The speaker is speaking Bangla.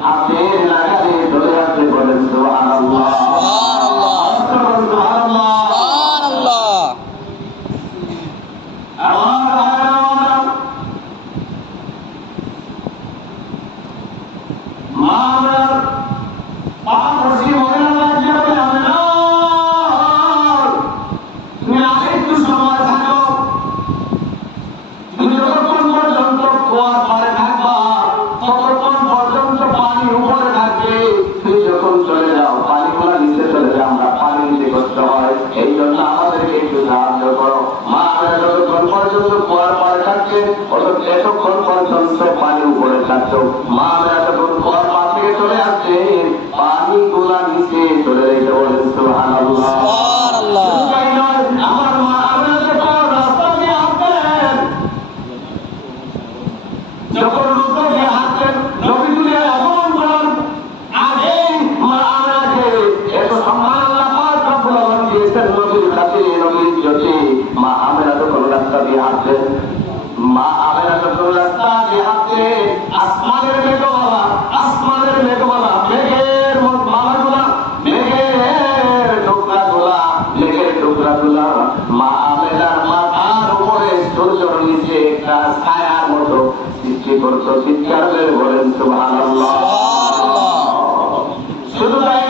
আপনি লাগালে চলে আসতে বলেন সুবহানাল্লাহ সুবহানাল্লাহ সুবহানাল্লাহ। আমার মার পাপড়ি মহিলা লাগবে আমরা তুমি আরেকটু সময় থাকো, তুমি যতক্ষণ পর্যন্ত কুয়ার পাড়ে থাকবা ততক্ষণ পর্যন্ত পানি উপরে থাকবে, তুমি যখন চলে যাও পানিগুলা নিচে চলে যায়, আমরা পানি নিচে করতে হয়। এই জন্য আমাদেরকে একটু সাহায্য করো। মা যতক্ষণ পর্যন্ত কুয়ার পাড়ে থাকছে এতক্ষণ পর্যন্ত পানি উপরে থাকতো, মা যখন কুয়ার পা থেকে চলে আসছে পানিগুলা নিচে চলে যেতে বলেন সুবহানাল্লাহ সুবহানাল্লাহ। আমার মা রাস্তা দিয়ে হাঁটতেন, যখন রুদ্র দিয়ে হাঁটতেন নবী দুনিয়া এমন করেন আগে মা আমাকে এত সম্মান আল্লাহ পাক রব্বুল আলামিন দিয়েছেন নবীর কাছে, নবীর জ্যোতি। মা আমেনা যখন রাস্তা দিয়ে হাঁটতেন, মা আমেনা যখন রাস্তা দিয়ে হাঁটতেন আসমানের মেঘমালা মেঘের মালাগুলা মেঘের টুকরাগুলা মা আমেনার মাথার উপরে সূর্যের নিচে একটা ছায়ার মতো সৃষ্টি করতো। চিৎকার করে বলেন সুবহানাল্লাহ। শুধু তাই